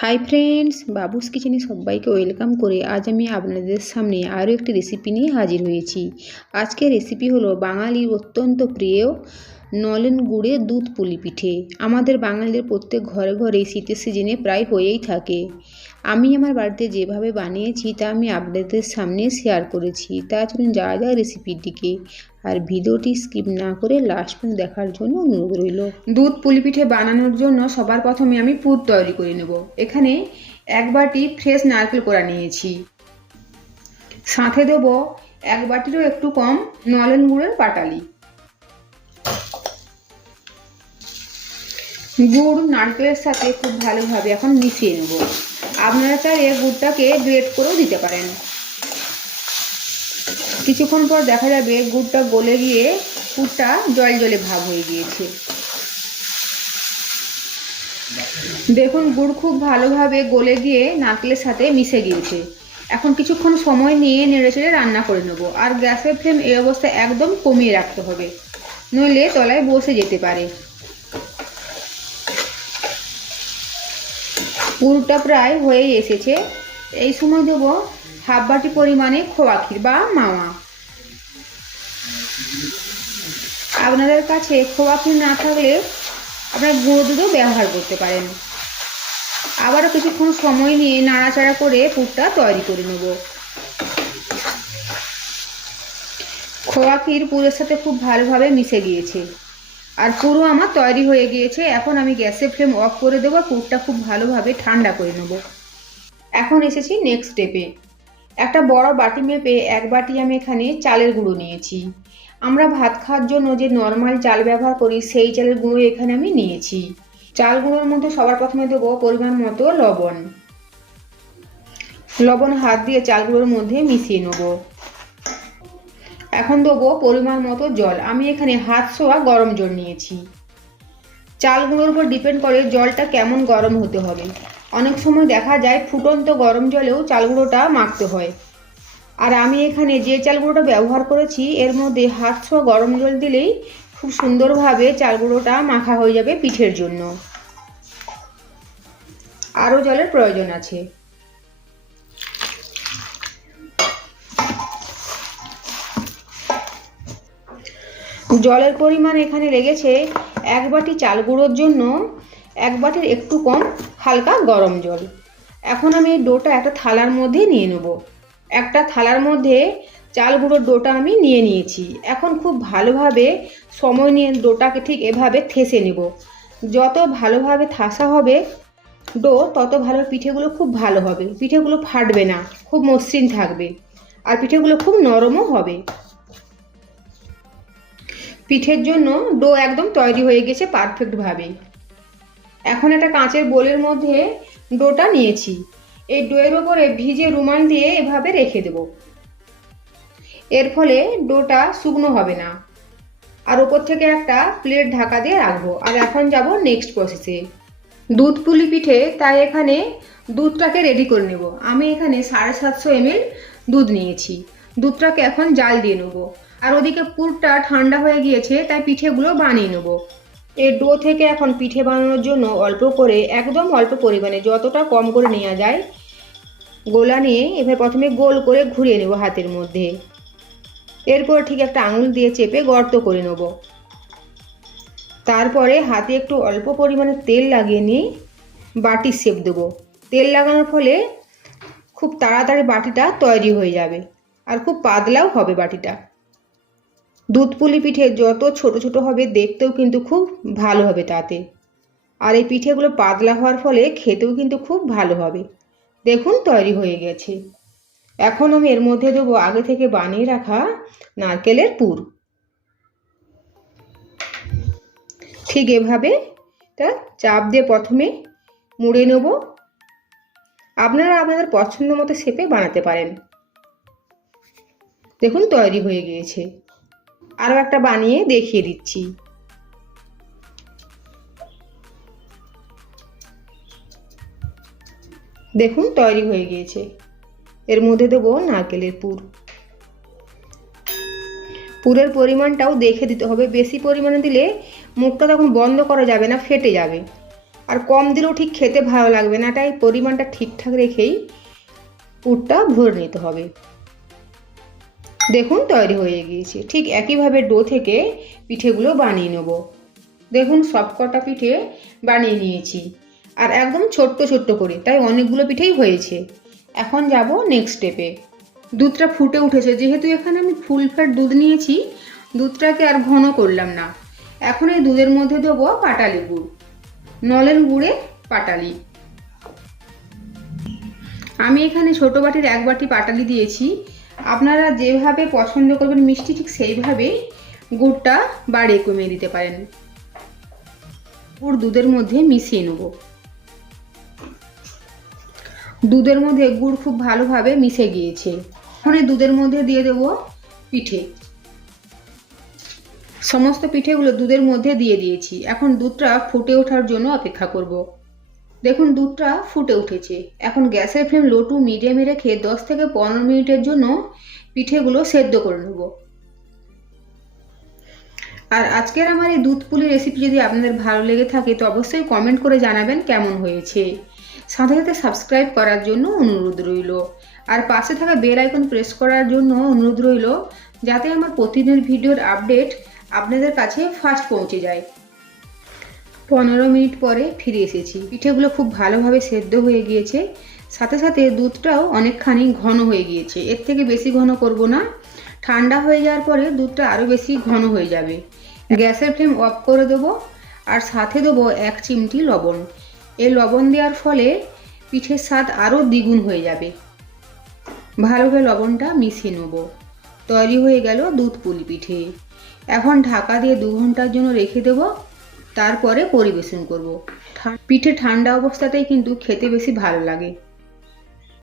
Hi friends, বাবুস কিচেনে সবাইকে welcome করে আজ আমি আপনাদের সামনে আরও একটি রেসিপি নিয়ে হাজির হয়েছি। আজকের রেসিপি হলো বাঙালির অত্যন্ত প্রিয় নলেন গুড়ের দুধ পুলি পিঠে। আমাদের বাঙালিদের প্রত্যেক ঘরে ঘরে শীতের সিজনে প্রায় হয়েই থাকে। আমি আমার বাড়িতে যেভাবে বানিয়েছি তা আমি আপনাদের সামনে শেয়ার করেছি। তা চলুন যাওয়া যায় রেসিপির দিকে, আর ভিডিওটি স্কিপ না করে লাস্ট পর্যন্ত দেখার জন্য অনুরোধ রইল। দুধ পুলি পিঠে বানানোর জন্য সবার প্রথমে আমি পুর তৈরি করে নেব। এখানে এক বাটি ফ্রেশ নারকেল কোড়া নিয়েছি, সাথে দেব এক বাটিরও একটু কম নলেন গুড়ের পাটালি। গুড় নারকেলের সাথে খুব ভালোভাবে এখন মিশিয়ে নেব। আপনারা চাইলে গুড়টাকে গ্রেট করেও দিতে পারেন। কিছুক্ষণ পর দেখা যাবে গুড়টা গলে গিয়ে পুরটা জল জলে ভাব হয়ে গিয়েছে। দেখুন গুড় খুব ভালোভাবে গলে গিয়ে নারকেলের সাথে মিশে গিয়েছে। এখন কিছুক্ষণ সময় নিয়ে নেড়েচেড়ে রান্না করে নেব। আর গ্যাসের ফ্লেম এই অবস্থায় একদম কমিয়ে রাখতে হবে, নইলে তলায় বসে যেতে পারে। পুরটা প্রায় হয়ে এসেছে। এই সময় দেব হাফ বাটি পরিমাণে খোয়া ক্ষীর বা মাওয়া। আপনাদের কাছে খোয়া ক্ষীর না থাকলে আপনারা গুঁড়ো দুধও ব্যবহার করতে পারেন। আবারও কিছুক্ষণ সময় নিয়ে নাড়াচাড়া করে পুরটা তৈরি করে নেব। খোয়া ক্ষীর পুরের সাথে খুব ভালোভাবে মিশে গিয়েছে আর পুরো আমার তৈরি হয়ে গিয়েছে। এখন আমি গ্যাসের ফ্লেম অফ করে দেবো। পুরটা খুব ভালোভাবে ঠান্ডা করে নেব। এখন এসেছি নেক্সট স্টেপে। একটা বড় বাটি মেপে এক বাটি আমি এখানে চালের গুঁড়ো নিয়েছি। আমরা ভাত খাওয়ার জন্য যে নর্মাল চাল ব্যবহার করি সেই চালের গুঁড়ো এখানে আমি নিয়েছি। চাল গুঁড়োর মধ্যে সবার প্রথমে দেবো পরিমাণ মতো লবণ। লবণ হাত দিয়ে চাল গুঁড়োর মধ্যে মিশিয়ে নেব। এখন দেবো পরিমাণ মতো জল। আমি এখানে হাত ছোঁয়া গরম জল নিয়েছি। চাল গুঁড়োর উপর ডিপেন্ড করে জলটা কেমন গরম হতে হবে। অনেক সময় দেখা যায় ফুটন্ত গরম জলেও চাল গুঁড়োটা মাখতে হয়। আর আমি এখানে যে চাল গুঁড়োটা ব্যবহার করেছি এর মধ্যে হাত ছোঁয়া গরম জল দিলেই খুব সুন্দরভাবে চাল গুঁড়োটা মাখা হয়ে যাবে পিঠের জন্য। আরও জলের প্রয়োজন আছে। জলের পরিমাণ এখানে লেগেছে এক বাটি চাল গুঁড়োর জন্য এক বাটির একটু কম হালকা গরম জল। এখন আমি এই ডোটা একটা থালার মধ্যে নিয়ে নেব। একটা থালার মধ্যে চাল গুঁড়োর ডোটা আমি নিয়ে নিয়েছি। এখন খুব ভালোভাবে সময় নিয়ে ডোটাকে ঠিক এভাবে থেসে নেব। যত ভালোভাবে থাসা হবে ডো তত ভালো পিঠেগুলো খুব ভালো হবে। পিঠেগুলো ফাটবে না, খুব মসৃণ থাকবে আর পিঠেগুলো খুব নরমও হবে। পিঠের জন্য ডো একদম তৈরি হয়ে গেছে পারফেক্টভাবে। এখন একটা কাঁচের বোলের মধ্যে ডোটা নিয়েছি। এই ডোয়ের ওপরে ভিজে রুমাল দিয়ে এভাবে রেখে দেব। এর ফলে ডোটা শুকনো হবে না। আর ওপর থেকে একটা প্লেট ঢাকা দিয়ে রাখবো। আর এখন যাব নেক্সট প্রসেসে। দুধ পুলি পিঠে তাই এখানে দুধটাকে রেডি করে নেব। আমি এখানে 750 ml দুধ নিয়েছি। দুধটাকে এখন জাল দিয়ে নেব। আর ওদিকে পুরটা ঠান্ডা হয়ে গিয়েছে, তাই পিঠেগুলো বানিয়ে নেব। এই ডো থেকে এখন পিঠে বানানোর জন্য অল্প করে, একদম অল্প পরিমাণে, যতটা কম করে নেওয়া যায় গোলা নিয়ে এবার প্রথমে গোল করে ঘুরিয়ে নেব হাতের মধ্যে। এরপর ঠিক একটা আঙুল দিয়ে চেপে গর্ত করে নেব। তারপরে হাতে একটু অল্প পরিমাণে তেল লাগিয়ে নিয়ে বাটি শেপ দেবো। তেল লাগানোর ফলে খুব তাড়াতাড়ি বাটিটা তৈরি হয়ে যাবে আর খুব পাতলাও হবে বাটিটা। দুধ পুলি পিঠে যত ছোট ছোট হবে দেখতেও কিন্তু খুব ভালো হবে তাতে। আর এই পিঠেগুলো পাতলা হওয়ার ফলে খেতেও কিন্তু খুব ভালো হবে। দেখুন তৈরি হয়ে গেছে। এখন আমি এর মধ্যে দেবো আগে থেকে বানিয়ে রাখা নারকেলের পুর। ঠিক এভাবে এটা চাপ দিয়ে প্রথমে মুড়ে নেব। আপনারা আপনাদের পছন্দ মতো শেপে বানাতে পারেন। দেখুন তৈরি হয়ে গিয়েছে। আরও একটা বানিয়ে দেখিয়ে দিচ্ছি। দেখুন তৈরি হয়ে গিয়েছে। এর মধ্যে দেবো নারকেলের পুর। পুরের পরিমাণটাও দেখে দিতে হবে। বেশি পরিমাণে দিলে মুখটা তখন বন্ধ করা যাবে না, ফেটে যাবে। আর কম দিলেও ঠিক খেতে ভালো লাগবে না, তাই পরিমাণটা ঠিকঠাক রেখেই পুরটা ভরে নিতে হবে। দেখুন তৈরি হয়ে গিয়েছে। ঠিক একইভাবে ডো থেকে পিঠেগুলো বানিয়ে নেব। দেখুন সবকটা পিঠে বানিয়ে নিয়েছি, আর একদম ছোট্ট ছোট্ট করে, তাই অনেকগুলো পিঠেই হয়েছে। এখন যাব নেক্সট স্টেপে। দুধটা ফুটে উঠেছে, যেহেতু এখানে আমি ফুল ফ্যাট দুধ নিয়েছি, দুধটাকে আর ঘন করলাম না। এখন এই দুধের মধ্যে দেবো পাটালি গুড়, নলেন গুড়ের পাটালি। আমি এখানে ছোট বাটির 1 বাটি পাটালি দিয়েছি। আপনারা যেভাবে পছন্দ করবেন মিষ্টি, ঠিক সেইভাবেই গুড়টা বাড়িয়ে কমিয়ে দিতে পারেন। গুড় দুধের মধ্যে মিশিয়ে নেব। দুধের মধ্যে গুড় খুব ভালোভাবে মিশে গিয়েছে। এখন এই দুধের মধ্যে দিয়ে দেব পিঠে। সমস্ত পিঠেগুলো দুধের মধ্যে দিয়ে দিয়েছি। এখন দুধটা ফুটে ওঠার জন্য অপেক্ষা করব। দেখুন দুধটা ফুটে উঠেছে। এখন গ্যাসের ফ্লেম লো টু মিডিয়ামে রেখে 10 থেকে 15 মিনিটের জন্য পিঠেগুলো সেদ্ধ করে নেব। আর আজকের আমার এই দুধ পুলি রেসিপি যদি আপনাদের ভালো লেগে থাকে তো অবশ্যই কমেন্ট করে জানাবেন কেমন হয়েছে। সাথে সাথে সাবস্ক্রাইব করার জন্য অনুরোধ রইল, আর পাশে থাকা বেল আইকন প্রেস করার জন্য অনুরোধ রইল, যাতে আমার প্রতিদিনের ভিডিওর আপডেট আপনাদের কাছে ফার্স্ট পৌঁছে যায়। 15 মিনিট পরে ফিরে এসেছি। পিঠেগুলো খুব ভালোভাবে সেদ্ধ হয়ে গিয়েছে, সাথে সাথে দুধটাও অনেকখানি ঘন হয়ে গিয়েছে। এর থেকে বেশি ঘন করব না, ঠান্ডা হয়ে যাওয়ার পরে দুধটা আরও বেশি ঘন হয়ে যাবে। গ্যাসের ফ্লেম অফ করে দেবো, আর সাথে দেবো 1 চিমটি লবণ। এই লবণ দেওয়ার ফলে পিঠের স্বাদ আরও দ্বিগুণ হয়ে যাবে। ভালোভাবে লবণটা মিশিয়ে নেব। তৈরি হয়ে গেল দুধ পুলি পিঠে। এখন ঢাকা দিয়ে 2 ঘন্টার জন্য রেখে দেবো, তারপরে পরিবেশন করব। পিঠে ঠান্ডা অবস্থাতেই কিন্তু খেতে বেশি ভালো লাগে।